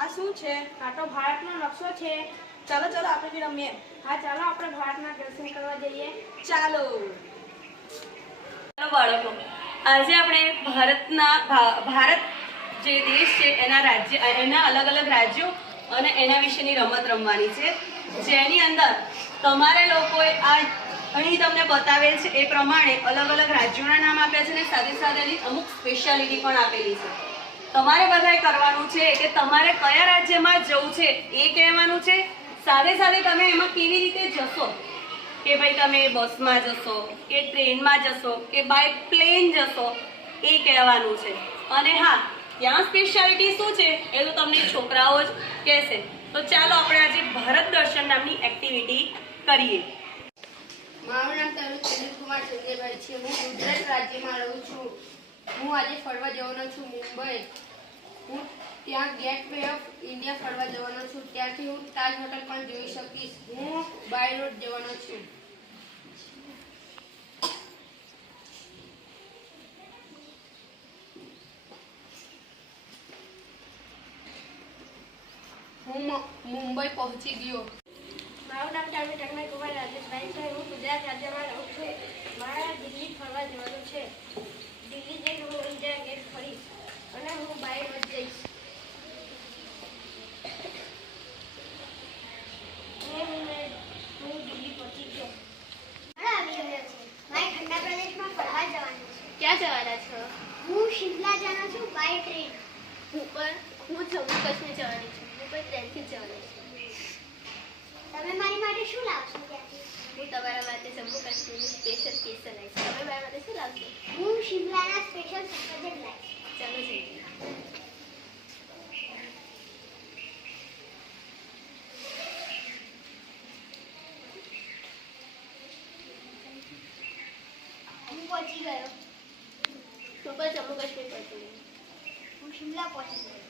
આ શું છે? આ તો ભારતનો નકશો છે. ચાલો ચાલો આપણે બી રમીએ. હા, ચાલો આપણે ભારતના દર્શન કરવા જઈએ. ચાલો બાળકો, આજે આપણે ભારત જે દેશ છે એના અલગ અલગ રાજ્યો અને એના વિશેની રમત રમવાની છે, જેની અંદર તમારે લોકોએ અહીં તમને બતાવેલ છે એ પ્રમાણે અલગ અલગ રાજ્યોના નામ આપ્યા છે અને સાથે સાથે એની અમુક સ્પેશિયાલિટી પણ આપેલી છે. તમારે બધાએ કરવાનું છે કે તમારે કયા રાજ્યમાં જવું છે એ કહેવાનું છે. સાથે સાથે તમે એમાં કેવી રીતે જશો, કે ભાઈ તમે બસમાં જશો કે ટ્રેનમાં જશો કે બાય પ્લેન જશો એ કહેવાનું છે. અને હા, ત્યાં સ્પેશિયાલિટી શું છે એ તો તમને છોકરાઓ જ કહેશે. તો ચાલો આપણે આજે ભારત દર્શન નામની એક્ટિવિટી કરીએ. મારું નામ સુનિલકુમાર સંજયભાઈ છે. હું ગુજરાત રાજ્યમાં રહું છું. હું આજે ફરવા જવાનો છું મુંબઈ. હું ત્યાં ગેટ વે ઓફ ઇન્ડિયા ફરવા જવાનો છું. ત્યાંથી હું તાજ હોટલ પણ જોઈ શકીશ. હું બાય રોડ જવાનો છું. હું મુંબઈ પહોંચી ગયો. મારું નામ ટર્મિનલ કુમાર રાજેશભાઈ છે. હું ગુજરાત રાજ્યમાં રહું છું. મારે દિલ્હી ફરવા જવાનું છે. દિલ્હી જઈને હું ઇન્ડિયા ગેટ ફરીશ અને હું બાય રોડ જઈશ. હું દિલ્હી પહોંચી ગયો. મારે ઠંડા પ્રદેશમાં ફરવા જવાનું છે. ક્યાં જવાના છો? હું શિમલા જવાનો છું બાય ટ્રેન. હું જમ્મુ કાશ્મીર જવાની છું. હું પણ ટ્રેનથી જ જવાની છું. તમે મારી માટે શું લાવશો ત્યાંથી? હું તમારા માટે જમ્મુ કાશ્મીરનું સ્પેશિયલ કેસર લાવીશ. તમે મારા માટે શું લાવશો? હું શિમલાના સ્પેશિયલ સફરજન લાવીશ. ચાલો જઈએ. હું પહોંચી ગયો. હું પણ જમ્મુ કાશ્મીર પહોંચી ગઈ. હું શિમલા પહોંચી ગયો.